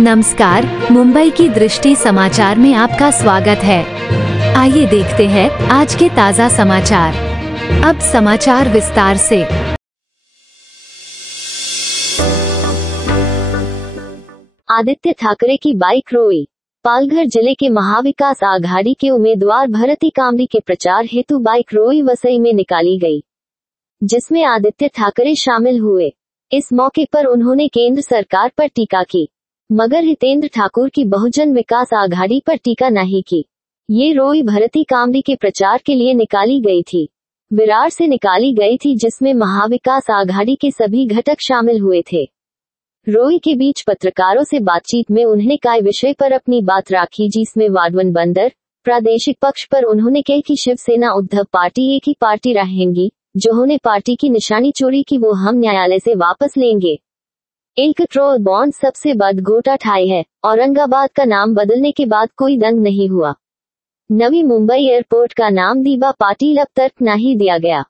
नमस्कार, मुंबई की दृष्टि समाचार में आपका स्वागत है। आइए देखते हैं आज के ताज़ा समाचार। अब समाचार विस्तार से। आदित्य ठाकरे की बाइक रोई। पालघर जिले के महाविकास आघाड़ी के उम्मीदवार भरती कामरी के प्रचार हेतु बाइक रोई वसई में निकाली गई, जिसमें आदित्य ठाकरे शामिल हुए। इस मौके पर उन्होंने केंद्र सरकार पर टीका की, मगर हितेंद्र ठाकुर की बहुजन विकास आघाड़ी पर टीका नहीं की। ये रोई भरती कामरी के प्रचार के लिए निकाली गई थी। विरार से निकाली गई थी, जिसमें महाविकास आघाड़ी के सभी घटक शामिल हुए थे। रोई के बीच पत्रकारों से बातचीत में उन्होंने कई विषय पर अपनी बात रखी, जिसमें वाडवन बंदर प्रादेशिक पक्ष पर उन्होंने कहा कि शिवसेना उद्धव पार्टी एक ही पार्टी रहेंगी। जिन्होंने पार्टी की निशानी चोरी की वो हम न्यायालय से वापस लेंगे। इलेक्ट्रोल बॉन्ड सबसे बड़ा घोटाला है। औरंगाबाद का नाम बदलने के बाद कोई दंग नहीं हुआ। नवी मुंबई एयरपोर्ट का नाम दीबा पाटिल अब तक नहीं दिया गया।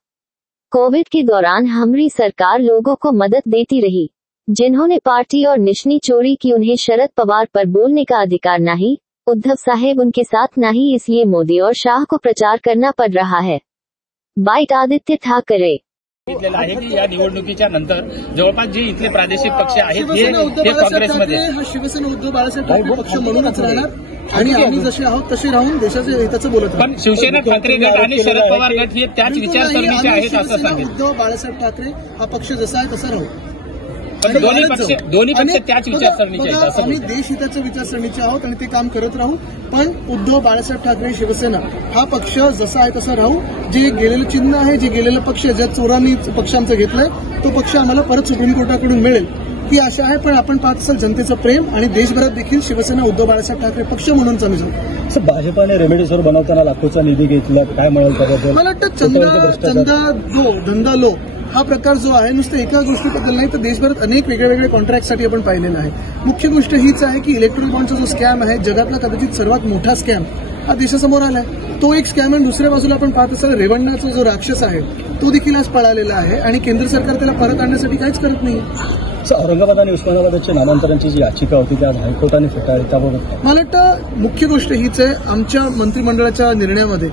कोविड के दौरान हमारी सरकार लोगों को मदद देती रही। जिन्होंने पार्टी और निशानी चोरी की उन्हें शरद पवार पर बोलने का अधिकार नहीं। उद्धव साहेब उनके साथ नहीं, इसलिए मोदी और शाह को प्रचार करना पड़ रहा है। बाईट आदित्य ठाकरे आहे की या निवडणुकीच्या नंतर जवळपास जे इथले प्रादेशिक पक्ष आहेत हे काँग्रेसमध्ये हा शिवसेना उद्धव बाळासाहेब ठाकरे पक्ष म्हणूनच राहणार आणि आम्ही जसे आहोत तसे राहून देशाच्या हिताचं बोलत पण शिवसेना ठाकरे गट आणि शरद पवार गट हे त्याच विचारसरणीचे आहेत असं सांगितलं। उद्धव बाळासाहेब ठाकरे हा पक्ष जसा आहे तसा राहू, पण दोन्ही पक्ष त्याच विचारसरणीचे आहेत असं आम्ही देश हिताच्या विचारसरणीचे आहोत आणि ते काम करत राहू। पण उद्धव बाळासाहेब ठाकरे शिवसेना हा पक्ष जसा आहे तसा राहू। जे गेलेलं चिन्ह आहे, जे गेलेलं पक्ष ज्या चोरांनी पक्षांचं घेतलंय, तो पक्ष आम्हाला परत सुप्रीम कोर्टाकडून मिळेल ही आशा आहे। पण आपण पाहत असाल जनतेचं प्रेम आणि देशभरात देखील शिवसेना उद्धव बाळासाहेब ठाकरे पक्ष म्हणून आम्ही जाऊ। भाजपाने रेमेडिसिव्हिर बनवताना लाखोचा निधी घेतला, काय म्हणाल त्याबद्दल? मला वाटतं धंदा लो हा प्रकार जो आहे नुसतं एका गोष्टीबद्दल नाही तर देशभरात अनेक वेगवेगळे कॉन्ट्रॅक्टसाठी आपण पाहिलेला आहे। मुख्य गोष्ट हीच आहे की इलेक्ट्रोल बॉन्डचा जो स्कॅम आहे, जगातला कदाचित सर्वात मोठा स्कॅम हा देशासमोर आलाय। तो एक स्कॅम आहे। दुसऱ्या बाजूला आपण पाहत असाल रेवण्णाचा जो राक्षस आहे तो देखील आज पळालेला आहे आणि केंद्र सरकार त्याला परत आणण्यासाठी काहीच करत नाही। औरंगाबाद आणि उस्मानाबादच्या नामांतरांची जी याचिका होती त्या हायकोर्टाने फेटाळली, त्याबाबत मला वाटतं मुख्य गोष्ट हीच आहे। आमच्या मंत्रिमंडळाच्या निर्णयामध्ये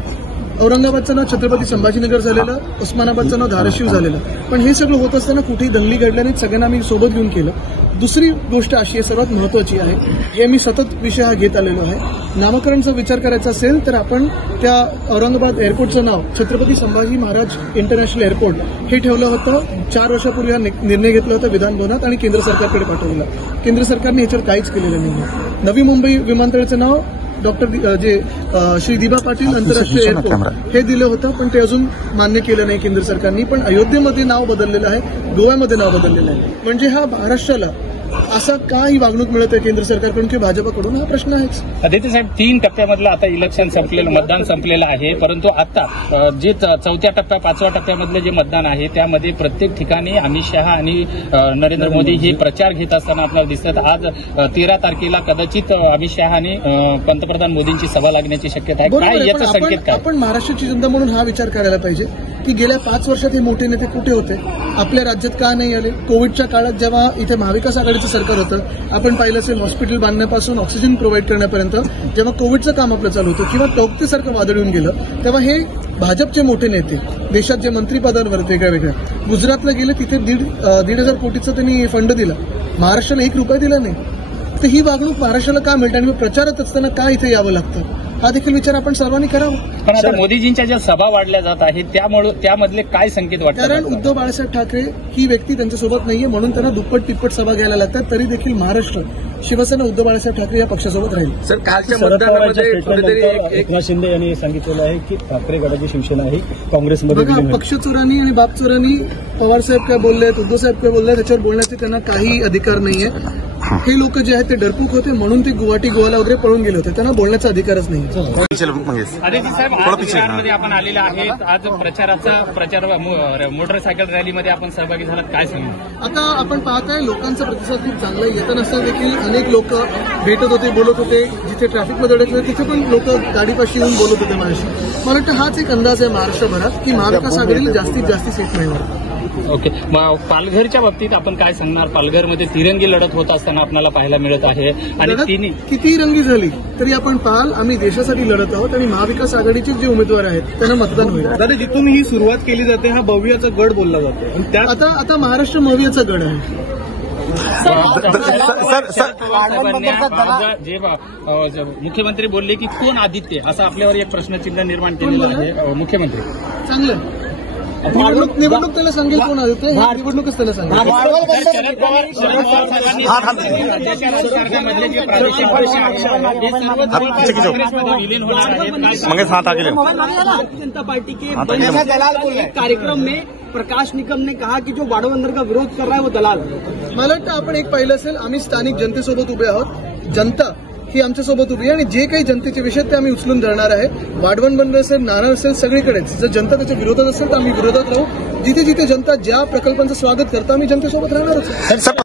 औरंगाबादचं नाव छत्रपती संभाजीनगर झालेलं, उस्मानाबादचं नाव धाराशिव झालेलं, पण हे सगळं होत असताना कुठेही दंगली घडल्या नाहीत, सगळ्यांना आम्ही सोबत घेऊन केलं। दुसरी गोष्ट अशी आहे, सर्वात महत्वाची आहे, हे मी सतत विषय हा घेत आलेलो आहे। नामकरणचा विचार करायचा असेल तर आपण त्या औरंगाबाद एअरपोर्टचं नाव छत्रपती संभाजी महाराज इंटरनॅशनल एअरपोर्ट हे ठेवलं होतं। 4 वर्षापूर्वी हा निर्णय घेतला होता विधान भवनात आणि केंद्र सरकारकडे पाठवलेला। केंद्र सरकारने याच्यावर काहीच केलेलं नाही। नवी मुंबई विमानतळाचं नाव श्री दीबा पाटील आंतरराष्ट्रीय एअरपोर्ट हे दिलं होतं, पण ते अजून मान्य केलं नाही केंद्र सरकारने। पण अयोध्येमध्ये नाव बदललेलं आहे, गोव्यामध्ये नाव बदललेलं आहे, म्हणजे हा महाराष्ट्राला असा का ही वागणूक मिळत आहे केंद्र सरकारकडून किंवा भाजपाकडून, हा प्रश्न आहेच। आदित्य साहेब, 3 टप्प्यामधलं आता इलेक्शन संपलेलं, मतदान संपलेलं आहे, परंतु आता जे 4थ्या टप्प्या 5व्या टप्प्यामधलं जे मतदान आहे त्यामध्ये प्रत्येक ठिकाणी अमित शहा आणि नरेंद्र मोदी हे प्रचार घेत असताना आपल्याला दिसतात। आज 13 तारखेला कदाचित अमित शहा आणि पंतप्रधान मोदींची सभा लागण्याची शक्यता आहे। काय याचा संकेत काय? आपण महाराष्ट्राची जनता म्हणून हा विचार करायला पाहिजे की गेल्या 5 वर्षात हे मोठे नेते कुठे होते, आपल्या राज्यात का नाही आले? कोविडच्या काळात जेव्हा इथे महाविकास आघाडीचं सरकार होतं, आपण पाहिलं असेल हॉस्पिटल बांधण्यापासून ऑक्सिजन प्रोव्हाइड करण्यापर्यंत जेव्हा कोविडचं काम आपलं चालू होतं किंवा टोकतेसारखं वादळ येऊन गेलं, तेव्हा हे भाजपचे मोठे नेते देशात जे मंत्रिपदांवर वेगळ्या गुजरातला गेले, तिथे 1,500 कोटीचं त्यांनी फंड दिला, महाराष्ट्राला 1 रुपया दिला नाही। तर ही वागणूक महाराष्ट्राला का मिळते आणि प्रचारात असताना का इथे यावं लागतं, हा देखील विचार आपण सर्वांनी करावा। पण आता मोदीजींच्या ज्या सभा वाढल्या जात आहेत त्यामुळे त्यामधले काय संकेत वाटतात? कारण उद्धव बाळासाहेब ठाकरे ही व्यक्ती त्यांच्यासोबत नाहीये, म्हणून त्यांना दुप्पट तिप्पट सभा घ्यायला लागतात। तरी देखील महाराष्ट्र शिवसेना उद्धव बाळासाहेब ठाकरे या पक्षासोबत राहील। सर, कालच्या मतदानामध्ये एकनाथ शिंदे यांनी सांगितलेलं आहे की ठाकरे गटाची शिवसेना ही काँग्रेसमध्ये पक्ष चोरांनी आणि बाप चोरांनी पवारसाहेब काय बोललेत, उद्धवसाहेब काय बोलले, त्याच्यावर बोलण्याचे त्यांना काही अधिकार नाहीये। हे लोक जे आहेत ते डरपूक होते, म्हणून ते गुवाहाटी गोवाला वगैरे पळून गेले होते, त्यांना बोलण्याचा अधिकारच नाही। आदित्य साहेब, आज विरारमध्ये आपण आलेले आहेत, आज प्रचार मोटरसायकल रॅलीमध्ये आपण सहभागी झालात, काय सांगू? आता आपण पाहताय लोकांचा प्रतिसाद खूप चांगला आहे। येताना देखील अनेक लोक भेटत होते, बोलत होते, जिथे ट्रॅफिकमध्ये अडकले तिथे पण लोक गाडीपाशी येऊन बोलत होते माझ्याशी। मला वाटतं हाच एक अंदाज आहे महाराष्ट्रभरात की महाविकास आघाडीला जास्तीत जास्त सीट मिळणार। ओके, मग पालघरच्या बाबतीत आपण काय सांगणार? पालघरमध्ये तिरंगी लढत होत असताना आपल्याला पाहायला मिळत आहे आणि लढत तिन्ही किती रंगी झाली तरी आपण पाहाल आम्ही देशासाठी लढत आहोत आणि महाविकास आघाडीचे जे उमेदवार आहेत त्यांना मतदान होईल. दादा, जिथून ही सुरुवात केली जाते हा भव्याचा गड बोलला जातो आणि त्यात आता महाराष्ट्र भव्याचा गड आहे. जे मुख्यमंत्री बोलले की कोण आदित्य, असा आपल्यावर एक प्रश्नचिन्ह निर्माण केलेलं आहे. मुख्यमंत्री चांगलं निवडणूक त्याला सांगेल कोण आदित्य, निवडणूकच त्याला सांगेल. शरद पवार साहेबांनी राज्याच्या राजकारणामधले जे प्रादेशिक पक्ष आहेत ते सर्व काँग्रेसमध्ये विलीन होणार आहेत. भारतीय जनता पार्टी के कार्यक्रम में प्रकाश निकम ने कहा कि जो बाड़ो बंदर का विरोध कर रहा है वो दलाल. मला वाटतं आपण एक पाहिलं असेल, आम्ही स्थानिक जनतेसोबत उभे आहोत. जनता ही आमच्यासोबत उभी आहे आणि जे काही जनतेचे विषय ते आम्ही उचलून धरणार आहे. वाढवण बंदर असेल, नाणार असेल, सगळीकडेच जर जनता त्याच्या विरोधात असेल तर आम्ही विरोधात राहू. जिथे जिथे जनता ज्या प्रकल्पांचं स्वागत करतो आम्ही जनतेसोबत राहणारच.